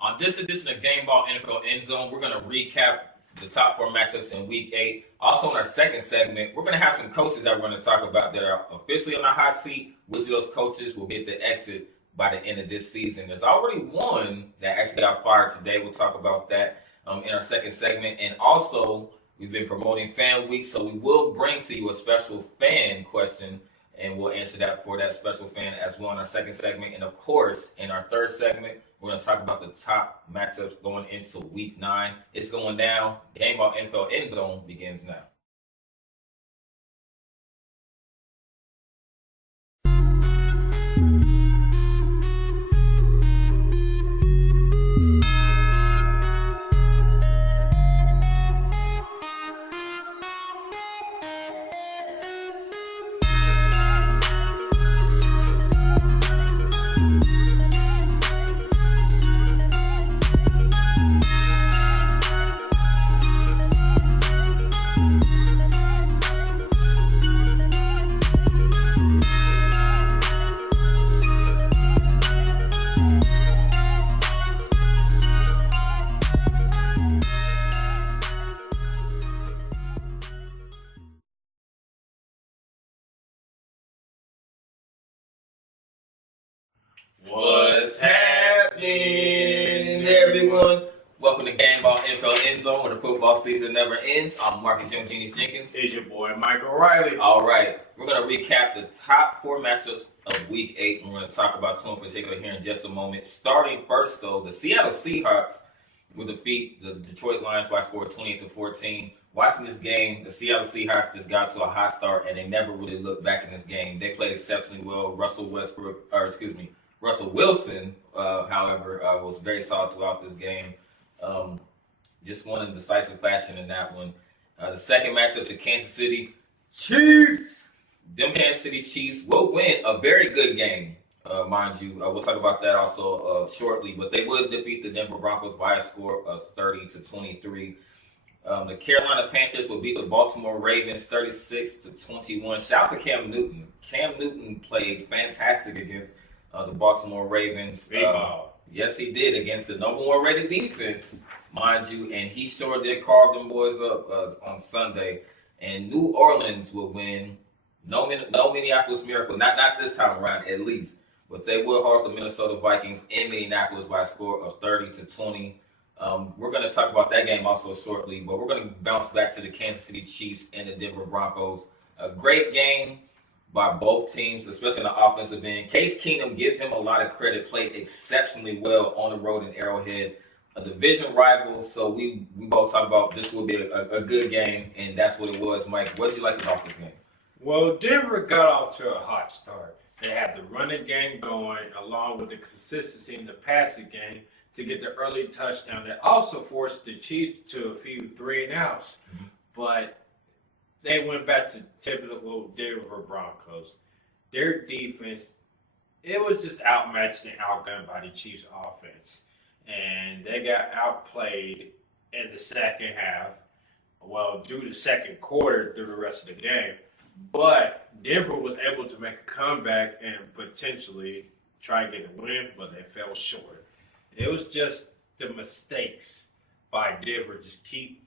On this edition of Gameball NFL Endzone, we're going to recap the top four matchups in Week 8. Also, in our second segment, we're going to have some coaches that we're going to talk about that are officially on the hot seat. Which of those coaches will get the exit by the end of this season? There's already one that actually got fired today. We'll talk about that in our second segment. And also, we've been promoting Fan Week, so we will bring to you a special fan question, and we'll answer that for that special fan as well in our second segment. And of course, in our third segment, we're going to talk about the top matchups going into Week 9. It's going down. Gameball NFL Endzone begins now. What's happening, everyone? Welcome to Gameball NFL Endzone, where the football season never ends. I'm Marcus Young Genius Jenkins. It's your boy Michael Riley. All right, we're going to recap the top four matchups of Week 8, and we're going to talk about two in particular here in just a moment. Starting first, though, the Seattle Seahawks will defeat the Detroit Lions by a score of 28-14. Watching this game, the Seattle Seahawks just got to a hot start, and they never really looked back in this game. They played exceptionally well. Russell Wilson, however, was very solid throughout this game. Just won in decisive fashion in that one. The second matchup, the Kansas City Chiefs. Them Kansas City Chiefs will win a very good game, mind you. We'll talk about that also shortly. But they would defeat the Denver Broncos by a score of 30-23. The Carolina Panthers will beat the Baltimore Ravens 36-21. Shout out to Cam Newton. Cam Newton played fantastic against the Baltimore Ravens. Yes, he did, against the number one rated defense, mind you, and he sure did carve them boys up on Sunday. And New Orleans will win. No Minneapolis Miracle, not this time around at least, but they will host the Minnesota Vikings in Minneapolis by a score of 30-20. We're going to talk about that game also shortly, but we're going to bounce back to the Kansas City Chiefs and the Denver Broncos. A great game by both teams, especially on the offensive end. Case Keenum, give him a lot of credit, played exceptionally well on the road in Arrowhead. A division rival, so we both talk about this will be a good game, and that's what it was. Mike, what did you like about this game? Well, Denver got off to a hot start. They had the running game going along with the consistency in the passing game to get the early touchdown. That also forced the Chiefs to a few 3-and-outs. Mm-hmm. But they went back to typical Denver Broncos. Their defense, it was just outmatched and outgunned by the Chiefs' offense. And they got outplayed in the second half, well, through the second quarter, through the rest of the game. But Denver was able to make a comeback and potentially try to get a win, but they fell short. It was just the mistakes by Denver just keep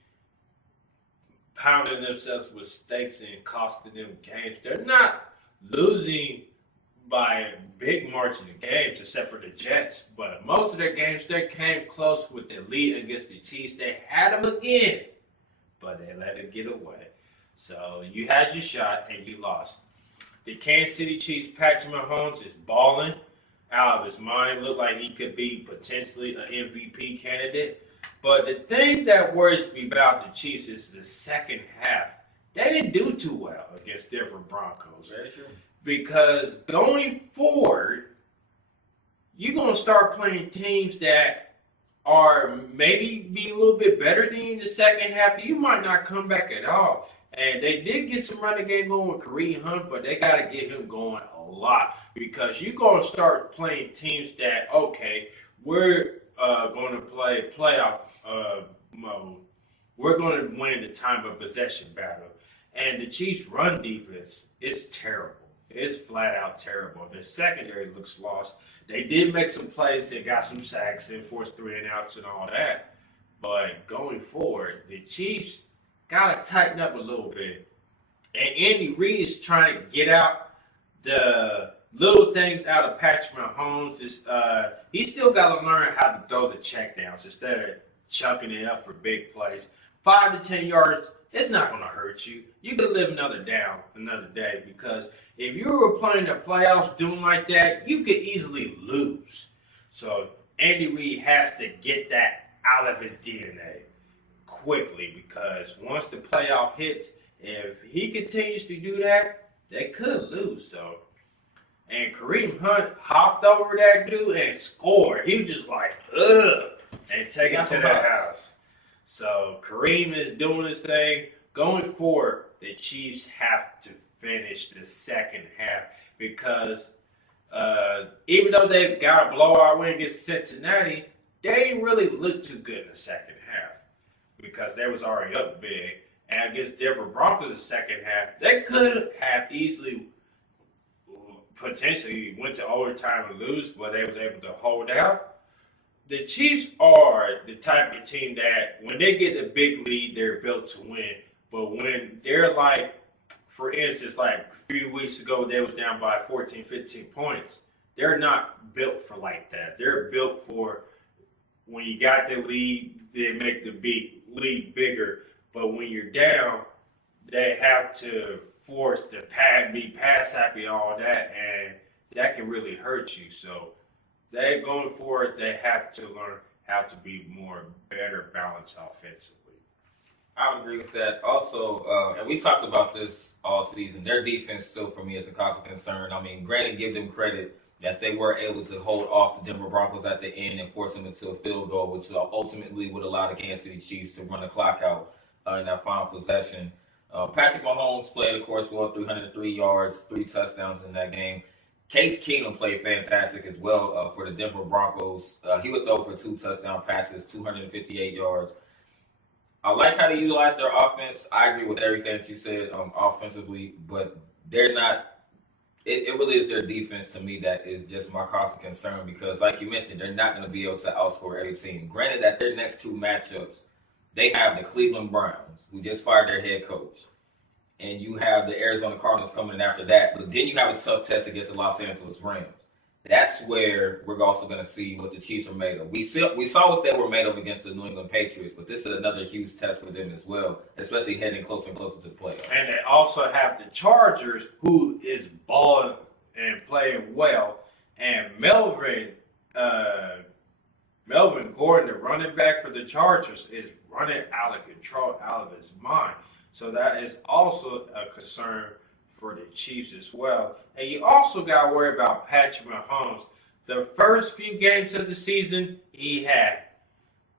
pounding themselves with stakes and costing them games. They're not losing by a big margin of games, except for the Jets. But most of their games, they came close with the lead against the Chiefs. They had them again, but they let it get away. So you had your shot and you lost. The Kansas City Chiefs, Patrick Mahomes is balling out of his mind. Looked like he could be potentially an MVP candidate. But the thing that worries me about the Chiefs is the second half. They didn't do too well against Denver Broncos. Very true. Because going forward, you're going to start playing teams that are maybe be a little bit better than you in the second half. You might not come back at all. And they did get some running game going with Kareem Hunt, but they got to get him going a lot. Because you're going to start playing teams that, okay, we're going to play playoff mode. We're going to win the time of possession battle. And the Chiefs' run defense is terrible. is flat out terrible. The secondary looks lost. They did make some plays. They got some sacks and forced 3 and outs and all that. But going forward, the Chiefs got to tighten up a little bit. And Andy Reid is trying to get out the little things out of Patrick Mahomes. He still got to learn how to throw the checkdowns instead of chucking it up for big plays. 5 to 10 yards, it's not going to hurt you. You can live another day, because if you were playing the playoffs doing like that, you could easily lose. So Andy Reid has to get that out of his DNA quickly, because once the playoff hits, if he continues to do that, they could lose. So, and Kareem Hunt hopped over that dude and scored. He was just like, ugh, and take it to the house. So Kareem is doing his thing. Going forward, the Chiefs have to finish the second half, because even though they've got a blowout win against Cincinnati, they didn't really look too good in the second half, because they was already up big. And against Denver Broncos in the second half, they could have easily potentially went to overtime and lose, but they was able to hold out. The Chiefs are the type of team that when they get a big lead, they're built to win. But when they're like, for instance, like a few weeks ago, they was down by 14, 15 points. They're not built for like that. They're built for when you got the lead, they make the lead bigger. But when you're down, they have to force the be pass happy, all that, and that can really hurt you. So they going forward, they have to learn how to be better balanced offensively. I would agree with that. Also, and we talked about this all season, their defense still for me is a cause of concern. I mean, granted, give them credit that they were able to hold off the Denver Broncos at the end and force them into a field goal, which ultimately would allow the Kansas City Chiefs to run the clock out in that final possession. Patrick Mahomes played, of course, well, 303 yards, 3 touchdowns in that game. Case Keenum played fantastic as well for the Denver Broncos. He would throw for 2 touchdown passes, 258 yards. I like how they utilize their offense. I agree with everything that you said offensively, but they're not. It really is their defense to me that is just my cause of concern, because, like you mentioned, they're not going to be able to outscore every team. Granted that their next 2 matchups, they have the Cleveland Browns, who just fired their head coach, and you have the Arizona Cardinals coming in after that. But then you have a tough test against the Los Angeles Rams. That's where we're also going to see what the Chiefs are made of. We saw what they were made of against the New England Patriots, but this is another huge test for them as well, especially heading closer and closer to the playoffs. And they also have the Chargers, who is balling and playing well, and Melvin Gordon, the running back for the Chargers, is running out of control, out of his mind. So that is also a concern for the Chiefs as well. And you also got to worry about Patrick Mahomes. The first few games of the season, he had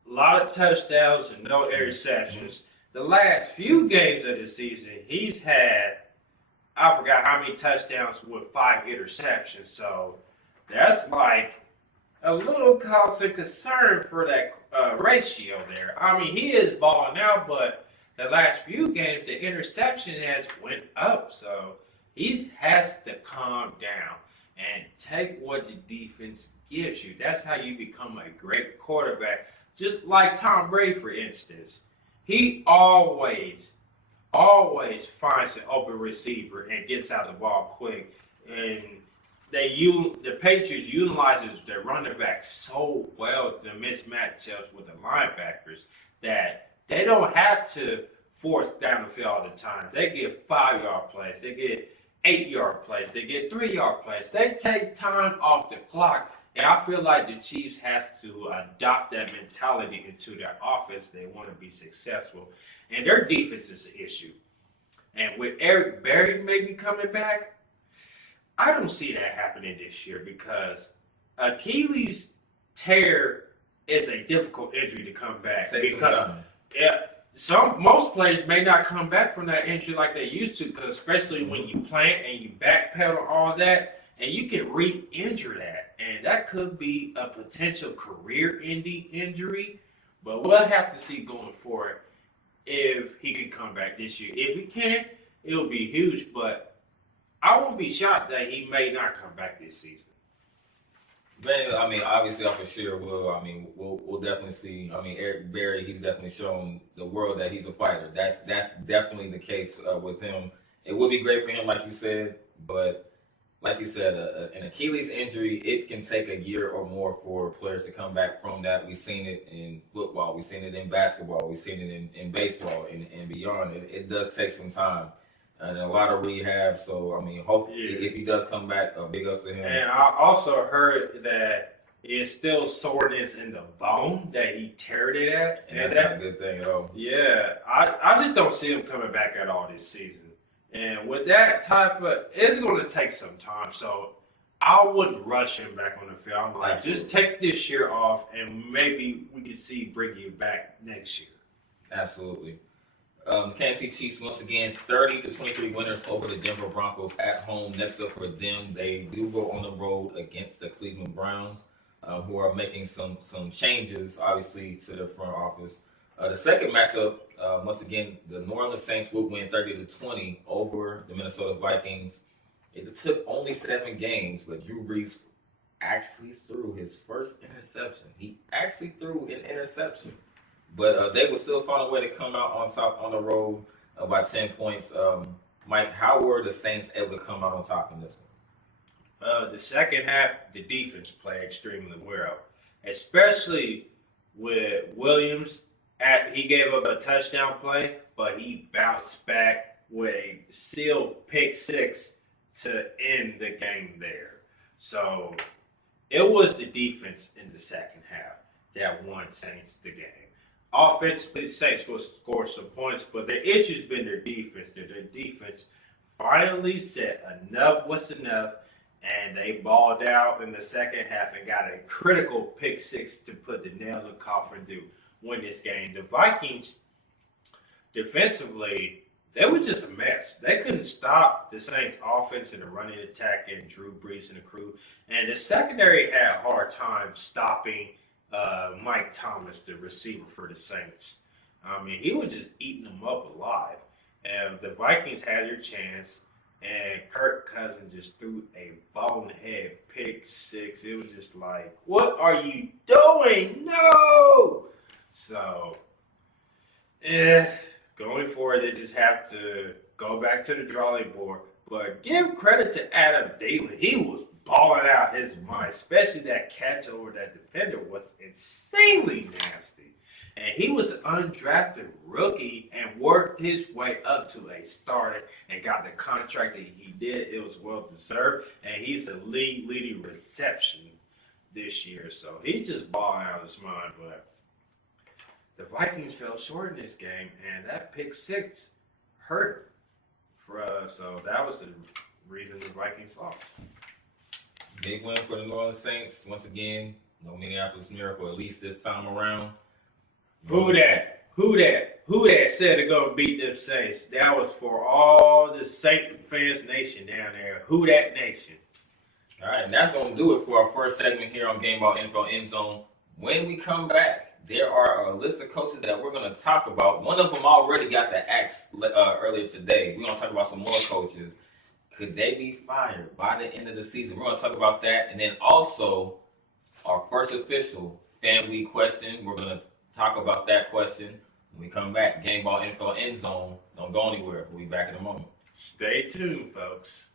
a lot of touchdowns and no interceptions. The last few games of the season, he's had, I forgot how many touchdowns with 5 interceptions. So that's like a little cause of concern for that ratio there. I mean, he is balling out, but the last few games, the interception has went up. So he has to calm down and take what the defense gives you. That's how you become a great quarterback. Just like Tom Brady, for instance. He always finds an open receiver and gets out the ball quick. And the Patriots utilizes their running back so well, the mismatchups with the linebackers, that they don't have to force down the field all the time. They get 5-yard plays. They get 8-yard plays. They get 3-yard plays. They take time off the clock. And I feel like the Chiefs has to adopt that mentality into their offense. They want to be successful. And their defense is an issue. And with Eric Berry maybe coming back, I don't see that happening this year, because Achilles tear is a difficult injury to come back. Most players may not come back from that injury like they used to, because especially when you plant and you backpedal all that, and you can re-injure that. And that could be a potential career-ending injury. But we'll have to see going forward if he can come back this year. If he can't, it'll be huge. But I won't be shocked that he may not come back this season. Man, I mean, obviously, I for sure will. I mean, we'll definitely see. I mean, Eric Berry, he's definitely shown the world that he's a fighter. That's definitely the case with him. It would be great for him, like you said, but like you said, an Achilles injury, it can take a year or more for players to come back from that. We've seen it in football, we've seen it in basketball, we've seen it in baseball and beyond. It does take some time and a lot of rehab. So, I mean, hopefully, if he does come back, big ups to him. And I also heard that it's still soreness in the bone that he teared it at. And that's not a good thing at all. Yeah, I just don't see him coming back at all this season. And with that type of, it's going to take some time. So I wouldn't rush him back on the field. I'm like, just take this year off, and maybe we can bring you back next year. Absolutely. Kansas City Chiefs, once again, 30-23 winners over the Denver Broncos at home. Next up for them, they do go on the road against the Cleveland Browns, who are making some changes, obviously, to their front office. The second matchup, once again, the New Orleans Saints will win 30-20 over the Minnesota Vikings. It took only 7 games, but Drew Brees actually threw his first interception. He actually threw an interception. But they will still find a way to come out on top on the road by 10 points. Mike, how were the Saints able to come out on top in this one? The second half, the defense played extremely well, especially with Williams. He gave up a touchdown play, but he bounced back with a sealed pick six to end the game there. So it was the defense in the second half that won Saints the game. Offensively, Saints will score some points, but the issue's been their defense. Their defense finally said enough was enough, and they balled out in the second half and got a critical pick six to put the nail in the coffin to win this game. The Vikings, defensively, they were just a mess. They couldn't stop the Saints' offense in the running attack and Drew Brees and the crew. And the secondary had a hard time stopping Mike Thomas, the receiver for the Saints. I mean, he was just eating them up alive. And the Vikings had their chance, and Kirk Cousins just threw a bonehead pick six. It was just like, what are you doing? No! So, going forward, they just have to go back to the drawing board. But give credit to Adam Thielen. He was balling out his mind, especially that catch over that defender was insanely nasty. And he was an undrafted rookie and worked his way up to a starter and got the contract that he did. It was well deserved. And he's the leading reception this year. So he's just balling out his mind. But the Vikings fell short in this game, and that pick six hurt for us. So that was the reason the Vikings lost. Big win for the New Orleans Saints. Once again, no Minneapolis Miracle, at least this time around. Who that said they're going to beat them Saints? That was for all the Saint fans nation down there. Who that nation? All right, and that's going to do it for our first segment here on Gameball NFL Endzone. When we come back, there are a list of coaches that we're going to talk about. One of them already got the axe earlier today. We're going to talk about some more coaches. Could they be fired by the end of the season? We're going to talk about that. And then also, our first official fan week question. We're going to talk about that question when we come back. Gameball NFL Endzone. Don't go anywhere. We'll be back in a moment. Stay tuned, folks.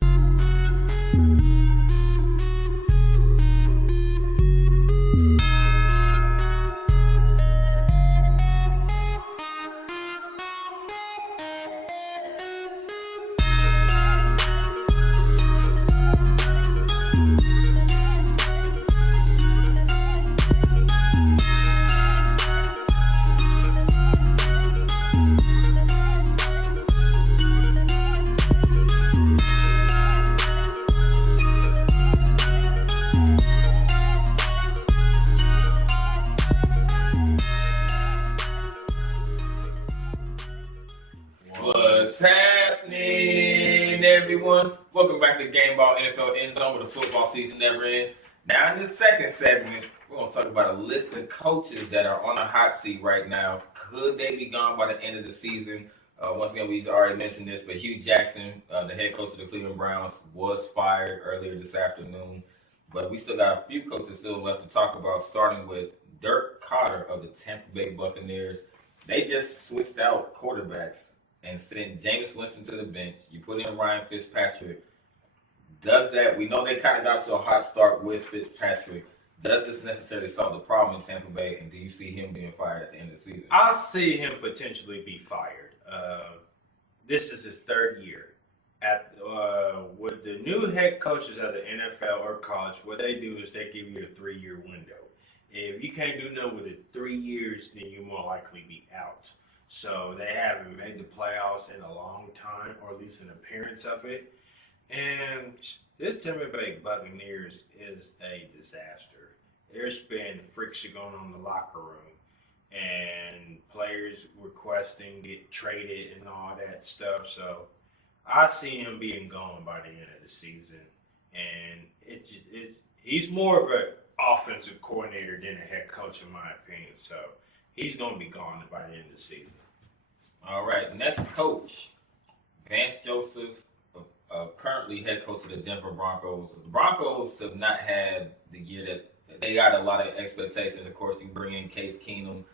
What's happening, everyone? Welcome back to Gameball NFL Endzone, where the football season never ends. Now, in the second segment, we're going to talk about a list of coaches that are on a hot seat right now. Could they be gone by the end of the season? Once again, we've already mentioned this, but Hugh Jackson, the head coach of the Cleveland Browns, was fired earlier this afternoon. But we still got a few coaches still left to talk about, starting with Dirk Cotter of the Tampa Bay Buccaneers. They just switched out quarterbacks and sent Jameis Winston to the bench. You put in Ryan Fitzpatrick. Does that? We know they kind of got to a hot start with Fitzpatrick. Does this necessarily solve the problem in Tampa Bay? And do you see him being fired at the end of the season? I see him potentially be fired. This is his third year. With the new head coaches of the NFL or college, what they do is they give you a 3-year window. If you can't do nothing within 3 years, then you more likely be out. So they haven't made the playoffs in a long time, or at least an appearance of it. And this Tampa Bay Buccaneers is a disaster. There's been friction going on in the locker room, and players requesting get traded and all that stuff. So I see him being gone by the end of the season, and he's more of an offensive coordinator than a head coach, in my opinion. So he's going to be gone by the end of the season. All right, next coach, Vance Joseph, currently head coach of the Denver Broncos. The Broncos have not had the year that they got a lot of expectations. Of course, you bring in Case Keenum.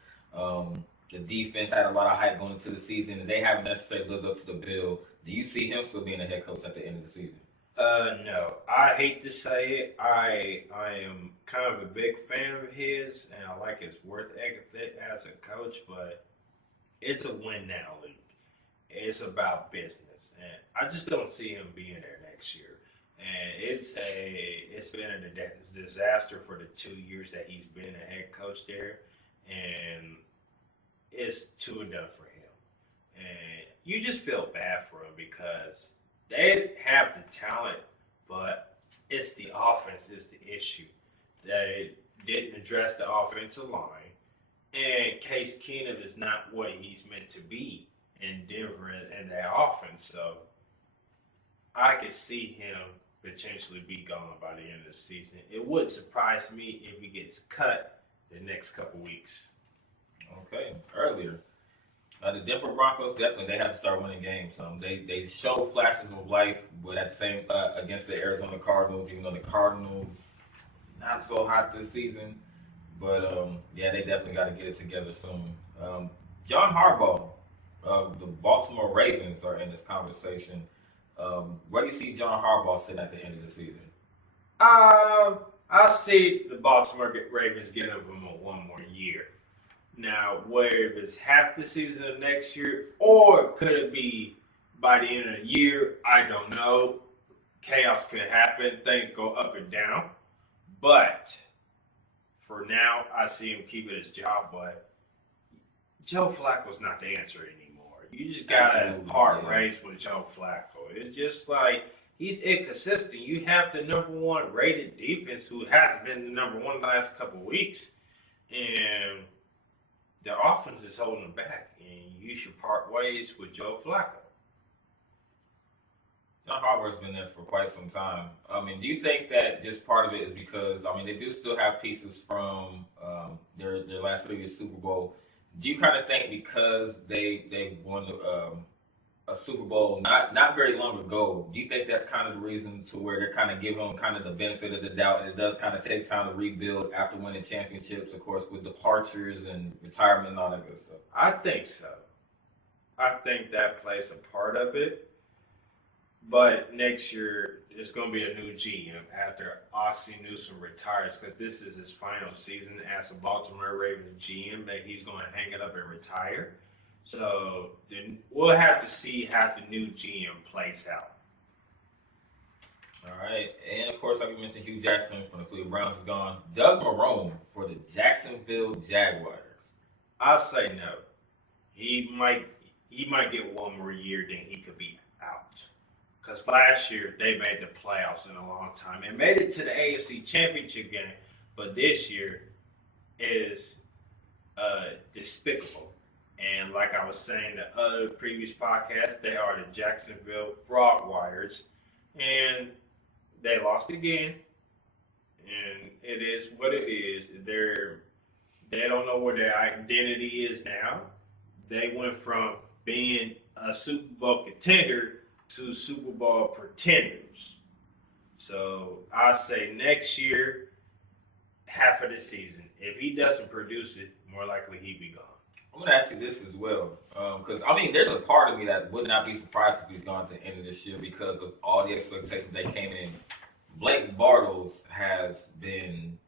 The defense had a lot of hype going into the season, and they haven't necessarily lived up to the bill. Do you see him still being a head coach at the end of the season? No. I hate to say it. I am kind of a big fan of his, and I like his work ethic as a coach, but it's a win now league. It's about business, and I just don't see him being there next year. And it's been a disaster for the 2 years that he's been a head coach there, and it's too and done for him. And you just feel bad for him because they have the talent, but it's the offense is the issue. They didn't address the offensive line, and Case Keenum is not what he's meant to be in Denver and that offense. So I could see him potentially be gone by the end of the season. It wouldn't surprise me if he gets cut the next couple weeks. Okay, earlier. The Denver Broncos definitely they have to start winning games. They show flashes of life, but at the same against the Arizona Cardinals, even though the Cardinals not so hot this season, but yeah, they definitely got to get it together soon. John Harbaugh of the Baltimore Ravens are in this conversation. Where do you see John Harbaugh sitting at the end of the season? I see the Baltimore Ravens getting him one more year. Now, whether it's half the season of next year or could it be by the end of the year, I don't know. Chaos could happen. Things go up and down. But for now, I see him keeping his job. But Joe Flacco's not the answer anymore. You just got to part race with Joe Flacco. It's just like he's inconsistent. You have the number one rated defense who hasn't been the number one the last couple of weeks. And the offense is holding him back, and you should part ways with Joe Flacco. John Harbaugh's been there for quite some time. I mean, do you think that just part of it is because, I mean, they do still have pieces from their last previous Super Bowl. Do you kind of think because they won a Super Bowl not very long ago, do you think that's kind of the reason to where they're kind of giving them kind of the benefit of the doubt, and it does kind of take time to rebuild after winning championships, of course, with departures and retirement and all that good stuff? I think so. I think that plays a part of it. But next year, it's going to be a new GM after Ozzie Newsome retires, because this is his final season as a Baltimore Ravens GM, that he's going to hang it up and retire. So then we'll have to see how the new GM plays out. All right. And, of course, like we mentioned, Hugh Jackson from the Cleveland Browns is gone. Doug Marrone for the Jacksonville Jaguars. I'll say no. He might get one more year, then he could be out. Because last year, they made the playoffs in a long time and made it to the AFC Championship game. But this year is despicable. And like I was saying in the other previous podcast, they are the Jacksonville Frog Wires. And they lost again. And it is what it is. They don't know where their identity is now. They went from being a Super Bowl contender to Super Bowl pretenders. So I say next year, half of the season. If he doesn't produce it, more likely he'd be gone. I'm gonna ask you this as well, because I mean, there's a part of me that would not be surprised if he's gone at the end of this year because of all the expectations that came in. Blake Bortles has been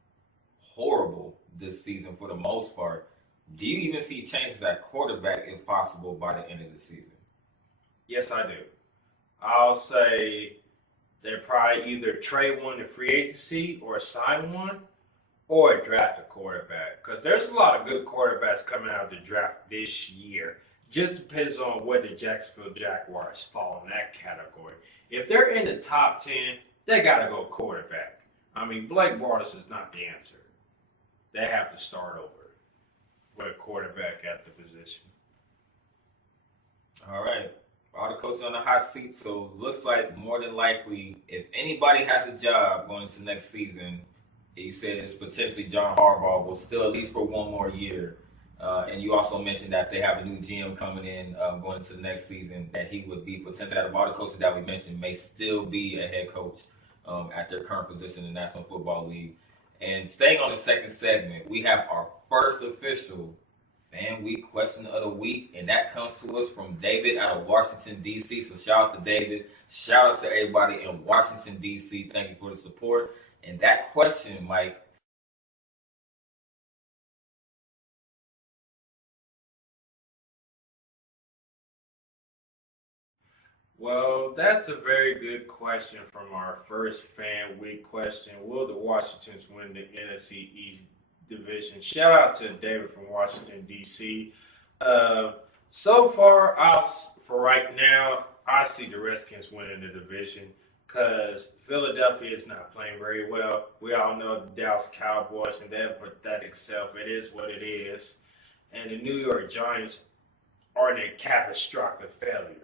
horrible this season for the most part. Do you even see changes at quarterback, if possible, by the end of the season? Yes, I do. I'll say they probably either trade one to free agency or sign one or draft a quarterback. Because there's a lot of good quarterbacks coming out of the draft this year. Just depends on where the Jacksonville Jaguars fall in that category. If they're in the top 10, they got to go quarterback. I mean, Blake Bortles is not the answer. They have to start over with a quarterback at the position. All right. All the coaches on the hot seat, so looks like more than likely, if anybody has a job going into next season, you said it's potentially John Harbaugh will still at least for one more year. And you also mentioned that they have a new GM coming in going into the next season, that he would be potentially, out of all the coaches that we mentioned, may still be a head coach at their current position in the National Football League. And staying on the second segment, we have our first official Fan Week question of the week, and that comes to us from David out of Washington, D.C. So shout out to David. Shout out to everybody in Washington, D.C. Thank you for the support. And that question, Mike, Well, that's a very good question from our first Fan Week question. Will the Washingtons win the NFC East division? Shout out to David from Washington, D.C. So far, for right now, I see the Redskins winning the division because Philadelphia is not playing very well. We all know the Dallas Cowboys and their pathetic self. It is what it is. And the New York Giants are in a catastrophic failure.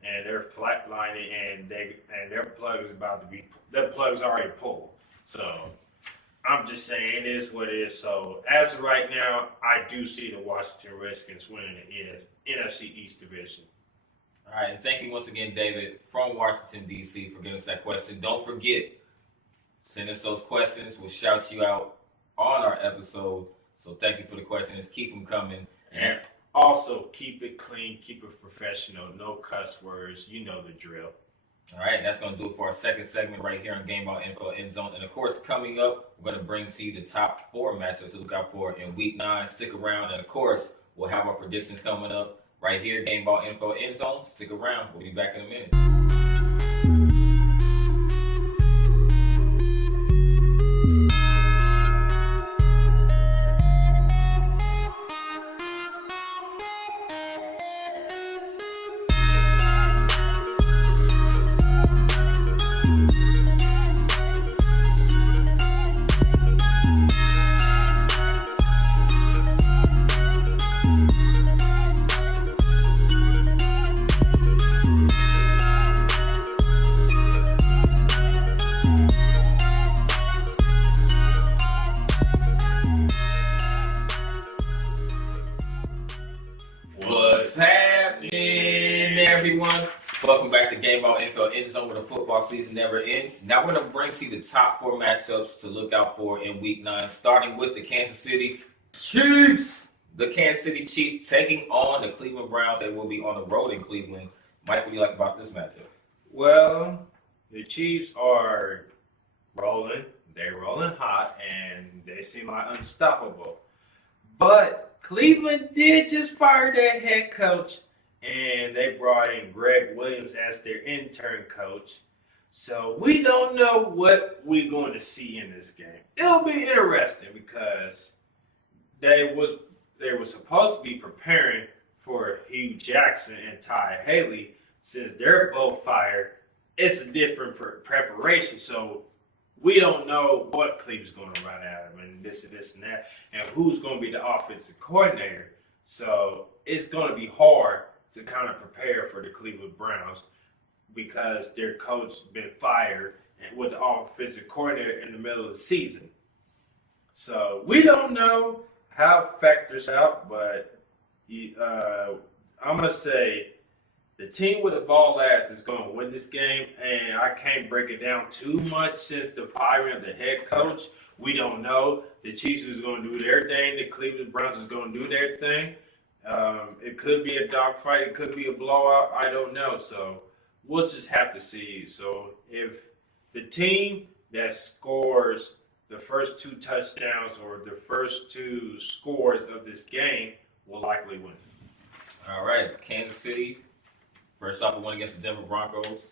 And they're flatlining, and their plug is their plug's already pulled. So I'm just saying it is what it is. So as of right now, I do see the Washington Redskins winning the NFC East division. all right, and thank you once again, David, from Washington, D.C., for giving us that question. Don't forget, send us those questions. We'll shout you out on our episode. So thank you for the questions. Keep them coming. And also, keep it clean, keep it professional, no cuss words. You know the drill. All right, that's going to do it for our second segment right here on Gameball Info Endzone. And, of course, coming up, we're going to bring to you the top 4 matchups to look out for in Week 9. Stick around. And, of course, we'll have our predictions coming up right here, Gameball Info Endzone. Stick around. We'll be back in a minute. What's happening, everyone? Welcome back to Gameball Info Endzone, where the football season never ends. Now we're going to bring to you the top 4 matchups to look out for in Week 9, starting with the Kansas City Chiefs. The Kansas City Chiefs taking on the Cleveland Browns. They will be on the road in Cleveland. Mike, what do you like about this matchup? Well, the Chiefs are rolling. They're rolling hot, and they seem like unstoppable. But Cleveland did just fire their head coach, and they brought in Greg Williams as their intern coach. So we don't know what we're going to see in this game. It'll be interesting because they were supposed to be preparing for Hugh Jackson and Ty Haley. Since they're both fired, it's a different preparation. So we don't know what Cleveland's going to run at them and this and that, and who's going to be the offensive coordinator. So it's going to be hard to kind of prepare for the Cleveland Browns because their coach been fired and with the offensive coordinator in the middle of the season. So we don't know how it factors out, but I'm going to say the team with the ball last is going to win this game, and I can't break it down too much since the firing of the head coach. We don't know. The Chiefs is going to do their thing. The Cleveland Browns is going to do their thing. It could be a dogfight. It could be a blowout. I don't know. So we'll just have to see. So if the team that scores the first 2 touchdowns or the first 2 scores of this game will likely win. All right, Kansas City. First off, we went against the Denver Broncos.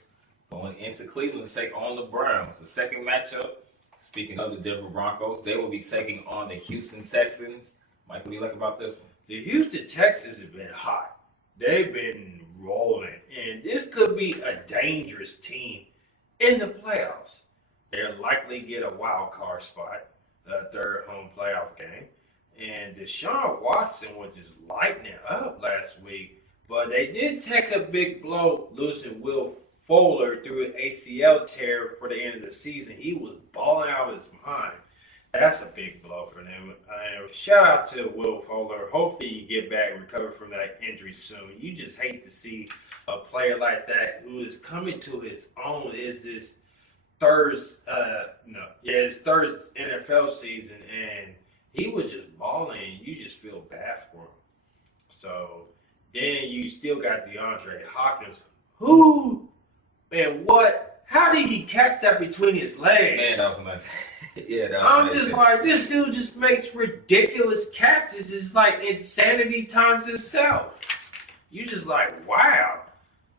Going into Cleveland to take on the Browns. The second matchup, speaking of the Denver Broncos, they will be taking on the Houston Texans. Mike, what do you like about this one? The Houston Texans have been hot. They've been rolling. And this could be a dangerous team in the playoffs. They'll likely get a wild card spot, a third home playoff game. And Deshaun Watson was just lighting it up last week. But they did take a big blow losing Will Fuller through an ACL tear for the end of the season. He was balling out of his mind. That's a big blow for them. Shout out to Will Fuller. Hopefully you get back and recover from that injury soon. You just hate to see a player like that who is coming to his own. Is this his third NFL season, and he was just balling. You just feel bad for him. So then you still got DeAndre Hopkins. How did he catch that between his legs? Man, that was nice. Yeah, that was I'm nice. just like, this dude just makes ridiculous catches. It's like insanity times itself. You just like, wow.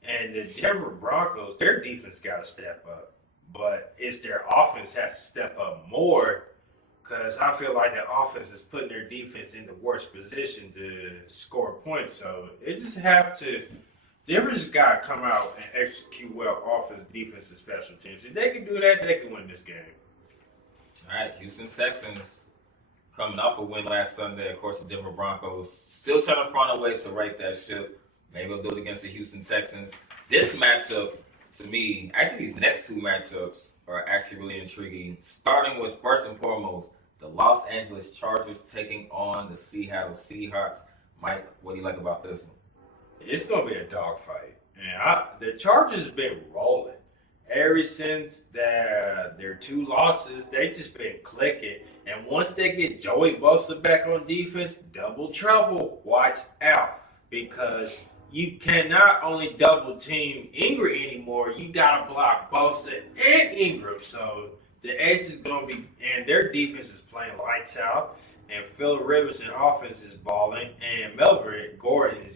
And the Denver Broncos, their defense got to step up. But it's their offense has to step up more, because I feel like the offense is putting their defense in the worst position to score points. So it just have to, Denver's got to come out and execute well offense, defense, and special teams. If they can do that, they can win this game. All right, Houston Texans coming off a win last Sunday. Of course, the Denver Broncos still trying to find a way to right that ship. Maybe they'll do it against the Houston Texans. This matchup, to me, actually these next 2 matchups are actually really intriguing. Starting with, first and foremost, the Los Angeles Chargers taking on the Seattle Seahawks. Mike, what do you like about this one? It's going to be a dogfight. And the Chargers have been rolling. Ever since their 2 losses, they've just been clicking. And once they get Joey Bosa back on defense, double trouble. Watch out. Because you cannot only double team Ingram anymore. You got to block Bosa and Ingram. So the edge is going to be, and their defense is playing lights out. And Phil Rivers in offense is balling. And Melvin Gordon is,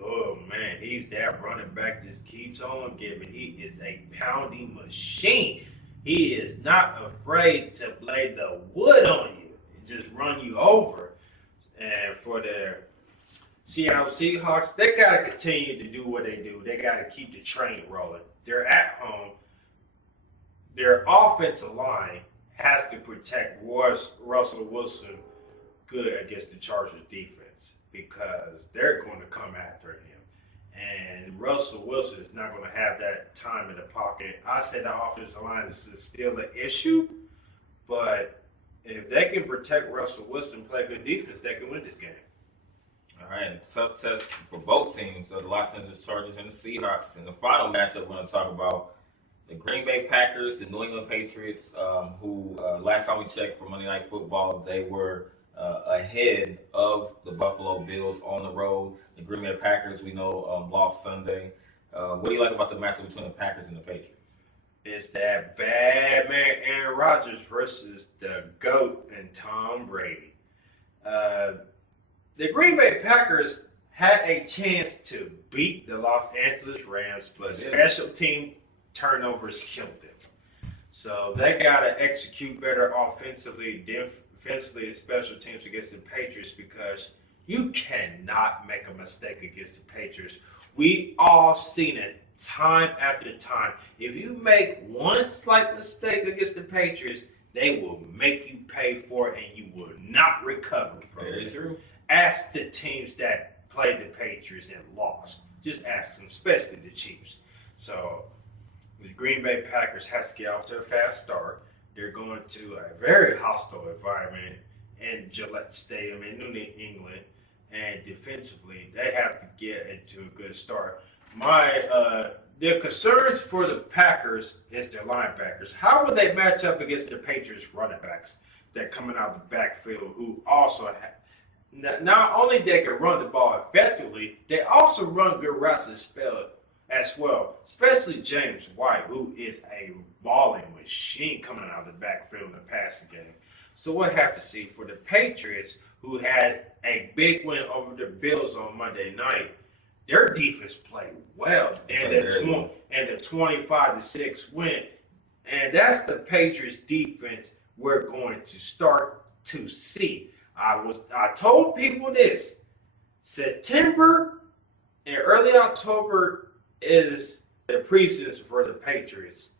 oh man, he's that running back, just keeps on giving. He is a pounding machine. He is not afraid to lay the wood on you and just run you over. And for the Seattle Seahawks, they got to continue to do what they do. They got to keep the train rolling. They're at home. Their offensive line has to protect Russell Wilson good against the Chargers defense, because they're going to come after him. And Russell Wilson is not going to have that time in the pocket. I said the offensive line is still an issue, but if they can protect Russell Wilson and play good defense, they can win this game. All right, tough test for both teams, so the Los Angeles Chargers and the Seahawks. In the final matchup, we're going to talk about the Green Bay Packers, the New England Patriots, who last time we checked for Monday Night Football, they were ahead of the Buffalo Bills on the road. The Green Bay Packers, we know, lost Sunday. What do you like about the matchup between the Packers and the Patriots? It's that bad man Aaron Rodgers versus the GOAT and Tom Brady. The Green Bay Packers had a chance to beat the Los Angeles Rams, but special team turnovers killed them. So they got to execute better offensively, defensively, and special teams against the Patriots, because you cannot make a mistake against the Patriots. We all seen it time after time. If you make one slight mistake against the Patriots, they will make you pay for it, and you will not recover from it. Very true. Ask the teams that played the Patriots and lost. Just ask them, especially the Chiefs. So the Green Bay Packers has to get off to a fast start. They're going to a very hostile environment in Gillette Stadium in New England. and defensively, they have to get into a good start. The concerns for the Packers is their linebackers. How will they match up against the Patriots running backs that coming out of the backfield who also have, not only they can run the ball effectively, they also run good routes as well, especially James White, who is a balling machine coming out of the backfield in the passing game. So we'll have to see. For the Patriots, who had a big win over the Bills on Monday night, their defense played well, and the 25-6 win, and that's the Patriots defense we're going to start to see. I told people this: September and early October is the preseason for the Patriots.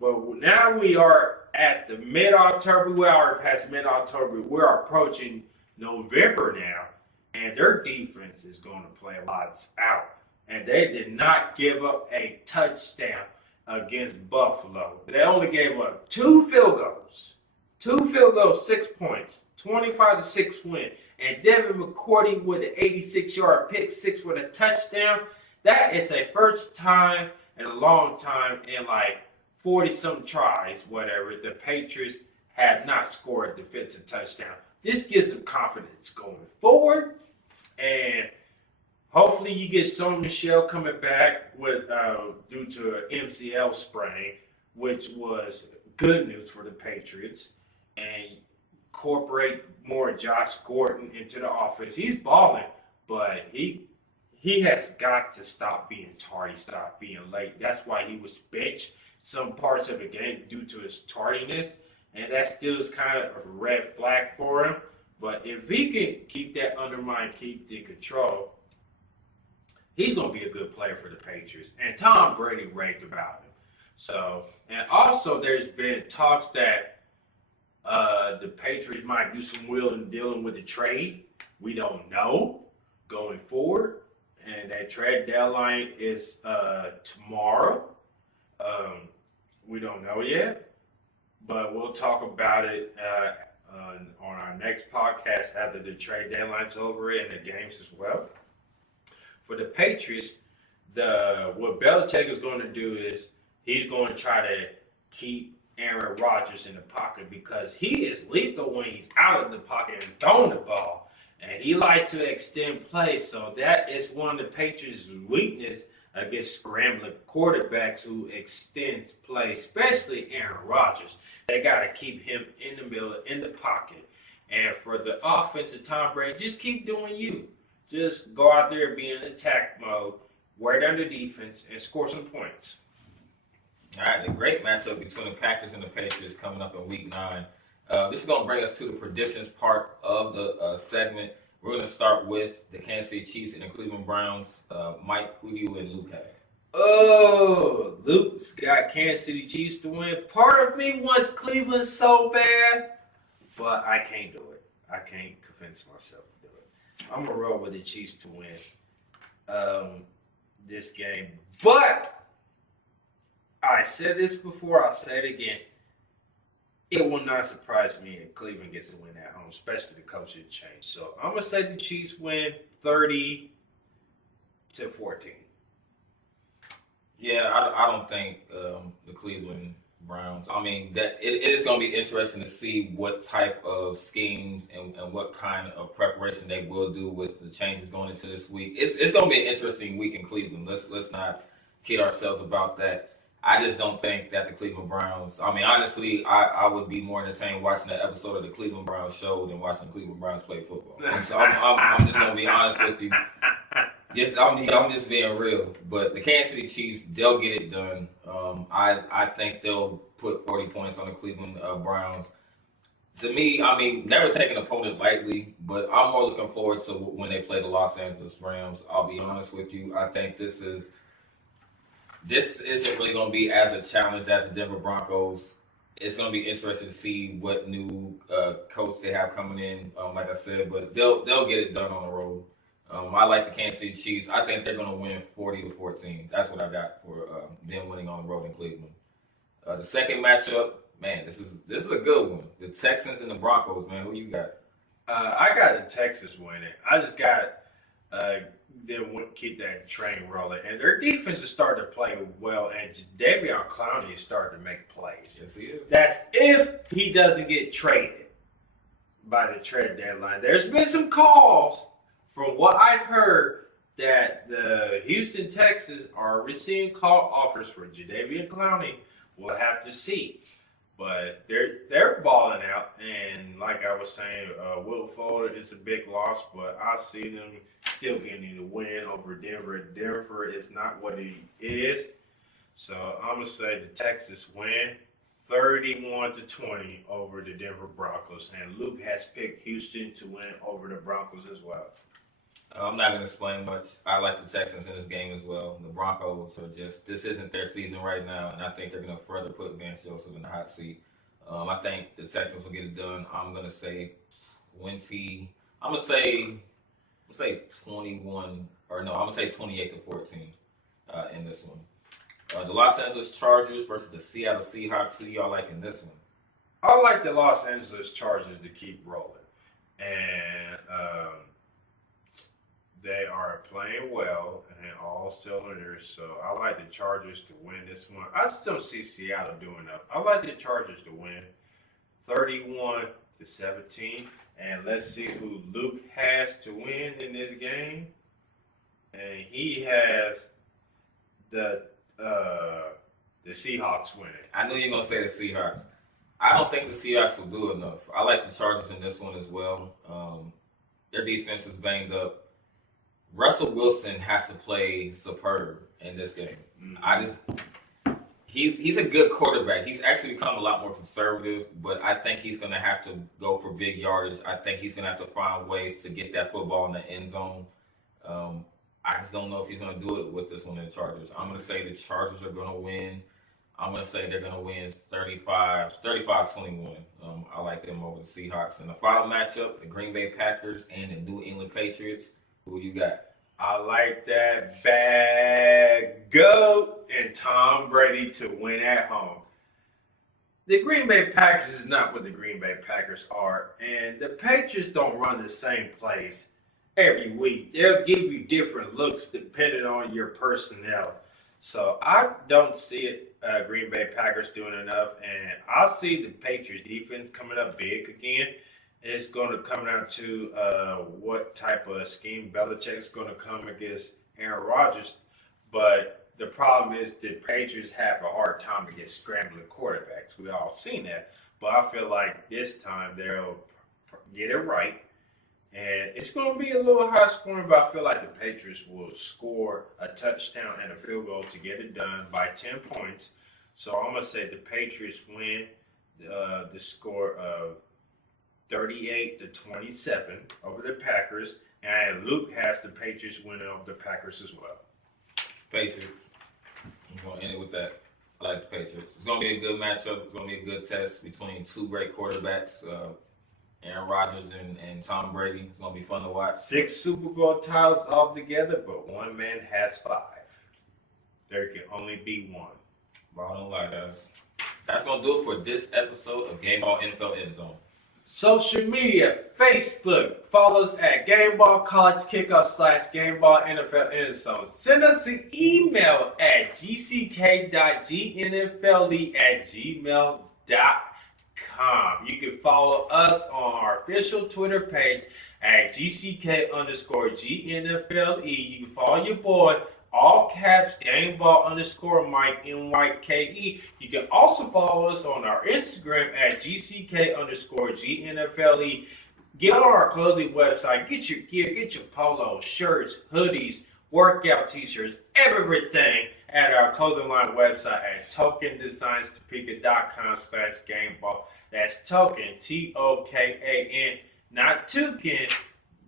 But now we are at the mid-October. We are past mid-October. We're approaching November now. And their defense is going to play lights out. And they did not give up a touchdown against Buffalo. They only gave up 2 field goals. 2 field goals, 6 points. 25-6 win. And Devin McCourty with an 86-yard pick six with a touchdown. That is a first time in a long time in like 40-some tries, whatever. The Patriots have not scored a defensive touchdown. This gives them confidence going forward. And hopefully you get Sony Michel coming back with due to an MCL sprain, which was good news for the Patriots. And incorporate more Josh Gordon into the offense. He's balling, but he has got to stop being tardy, stop being late. That's why he was benched some parts of the game due to his tardiness. And that still is kind of a red flag for him. But if he can keep that under mind, keep the control, he's going to be a good player for the Patriots. And Tom Brady raved about him. So, and also there's been talks that the Patriots might do some wheeling and dealing with the trade. We don't know going forward. And that trade deadline is tomorrow. We don't know yet. But we'll talk about it on our next podcast after the trade deadline's over and the games as well. For the Patriots, what Belichick is going to do is he's going to try to keep Aaron Rodgers in the pocket because he is lethal when he's out of the pocket and throwing the ball. And he likes to extend plays. So that is one of the Patriots' weakness against scrambling quarterbacks who extends play, especially Aaron Rodgers. They got to keep him in the middle, in the pocket. And for the offensive Tom Brady, just keep doing you. Just go out there, be in attack mode, wear down the defense, and score some points. All right, the great matchup between the Packers and the Patriots coming up in Week 9. This is going to bring us to the predictions part of the segment. We're going to start with the Kansas City Chiefs and the Cleveland Browns. Mike, who do you and Luke have? Oh, Luke's got Kansas City Chiefs to win. Part of me wants Cleveland so bad, but I can't do it. I can't convince myself to do it. I'm going to roll with the Chiefs to win this game. But I said this before, I'll say it again. It will not surprise me if Cleveland gets a win at home, especially the coaching change. So I'm going to say the Chiefs win 30-14. Yeah, I don't think the Cleveland Browns. I mean, that it is going to be interesting to see what type of schemes and what kind of preparation they will do with the changes going into this week. It's going to be an interesting week in Cleveland. Let's not kid ourselves about that. I just don't think that the Cleveland Browns. I mean, honestly, I would be more entertained watching that episode of the Cleveland Browns show than watching the Cleveland Browns play football. And so I'm just going to be honest with you. I'm just being real. But the Kansas City Chiefs, they'll get it done. I think they'll put 40 points on the Cleveland Browns. To me, I mean, never take an opponent lightly, but I'm more looking forward to when they play the Los Angeles Rams. I'll be honest with you. I think this isn't really going to be as a challenge as the Denver Broncos. It's going to be interesting to see what new coach they have coming in, like I said, but they'll get it done on the road. I like the Kansas City Chiefs. I think they're going to win 40-14. That's what I got for them winning on the road in Cleveland. The second matchup, man, this is a good one. The Texans and the Broncos, man. Who you got? I got the Texas winning. I just got them keep that train rolling, and their defense is starting to play well. And Davion Clowney is starting to make plays. Yes, he is. That's if he doesn't get traded by the trade deadline. There's been some calls from what I've heard that the Houston Texans are receiving call offers for Jadeveon Clowney. We'll have to see. But they're balling out, and like I was saying, Will Fuller is a big loss, but I see them still getting the win over Denver. Denver is not what it is, so I'm gonna say the Texans win 31-20 over the Denver Broncos, and Luke has picked Houston to win over the Broncos as well. I'm not going to explain much. I like the Texans in this game as well. The Broncos are this isn't their season right now, and I think they're going to further put Vance Joseph in the hot seat. I think the Texans will get it done. I'm going to say 20. I'm going to say 21, or no, I'm going to say 28-14 in this one. The Los Angeles Chargers versus the Seattle Seahawks. Who do y'all like in this one? I like the Los Angeles Chargers to keep rolling, and they are playing well and all cylinders, so I like the Chargers to win this one. I still see Seattle doing enough. I like the Chargers to win 31-17, and let's see who Luke has to win in this game. And he has the Seahawks winning. I knew you were going to say the Seahawks. I don't think the Seahawks will do enough. I like the Chargers in this one as well. Their defense is banged up. Russell Wilson has to play superb in this game. Mm-hmm. He's a good quarterback. He's actually become a lot more conservative, but I think he's going to have to go for big yardage. I think he's going to have to find ways to get that football in the end zone. I just don't know if he's going to do it with this one in the Chargers. I'm going to say the Chargers are going to win. I'm going to say they're going to win 35-21. I like them over the Seahawks. And the final matchup, the Green Bay Packers and the New England Patriots. Who you got? I like that bad goat and Tom Brady to win at home. The Green Bay Packers is not what the Green Bay Packers are, and the Patriots don't run the same plays every week. They'll give you different looks depending on your personnel. So I don't see it, Green Bay Packers doing enough, and I see the Patriots defense coming up big again. It's going to come down to what type of scheme Belichick's going to come against Aaron Rodgers. But the problem is the Patriots have a hard time to get scrambling quarterbacks. We all seen that. But I feel like this time they'll get it right. And it's going to be a little high scoring, but I feel like the Patriots will score a touchdown and a field goal to get it done by 10 points. So I'm going to say the Patriots win the score of 38-27 over the Packers, and Luke has the Patriots winning over the Packers as well. Patriots. I'm going to end it with that. I like the Patriots. It's going to be a good matchup. It's going to be a good test between two great quarterbacks, Aaron Rodgers and Tom Brady. It's going to be fun to watch. 6 Super Bowl titles altogether, but one man has 5. There can only be one. Ball don't lie, guys. That's going to do it for this episode of Gameball NFL Endzone. Social media, Facebook, follow us at Gameball College Kickoff / Gameball NFL Endzone. Send us an email at gck.gnfle@gmail.com. You can follow us on our official Twitter page at GCK_GNFLE. You can follow your boy, all caps, Gameball_Mike, NYKE. You can also follow us on our Instagram at GCK_GNFLE. Get on our clothing website, get your gear, get your polos, shirts, hoodies, workout t-shirts, everything at our clothing line website at tokentdesignstopeka.com/Gameball. That's token, TOKAN, not toucan.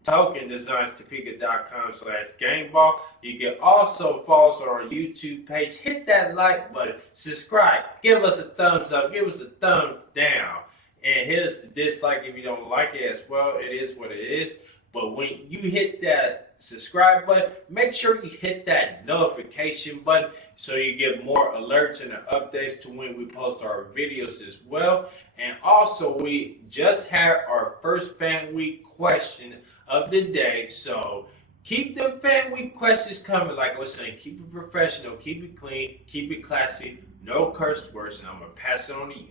TokenDesignsTopeka.com/Gameball. You can also follow us on our YouTube page. Hit that like button. Subscribe. Give us a thumbs up. Give us a thumbs down. And hit us a dislike if you don't like it as well. It is what it is. But when you hit that subscribe button, make sure you hit that notification button so you get more alerts and updates to when we post our videos as well. And also, also, we just had our first fan week question of the day. So keep the fan week questions coming. Like I was saying, keep it professional, keep it clean, keep it classy, no curse words, and I'm gonna pass it on to you.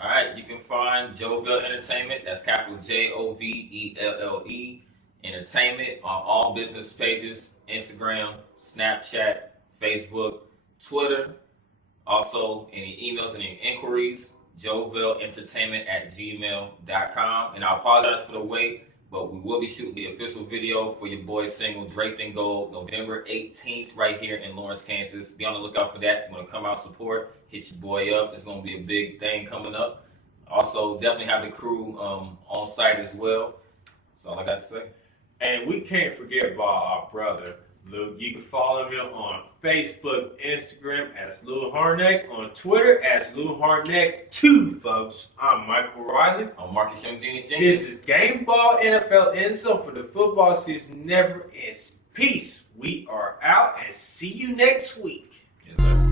All right, you can find Jovelle Entertainment. That's capital JOVELLE Entertainment on all business pages: Instagram, Snapchat, Facebook, Twitter. Also, any emails, any inquiries, JovellEntertainment@gmail.com. And I apologize for the wait, but we will be shooting the official video for your boy's single Draped in Gold November 18th right here in Lawrence, Kansas. Be on the lookout for that. If you want to come out support, hit your boy up. It's going to be a big thing coming up. Also, definitely have the crew on site as well. That's all I got to say. And we can't forget about our brother, Luke. You can follow him on Facebook, Instagram as Lou Harnack, on Twitter as Lou Harnack2, folks. I'm Michael Riley. I'm Marcus Young Genius. This is Gameball NFL Endzone for the football season never ends. Peace. We are out and see you next week. Yes, sir.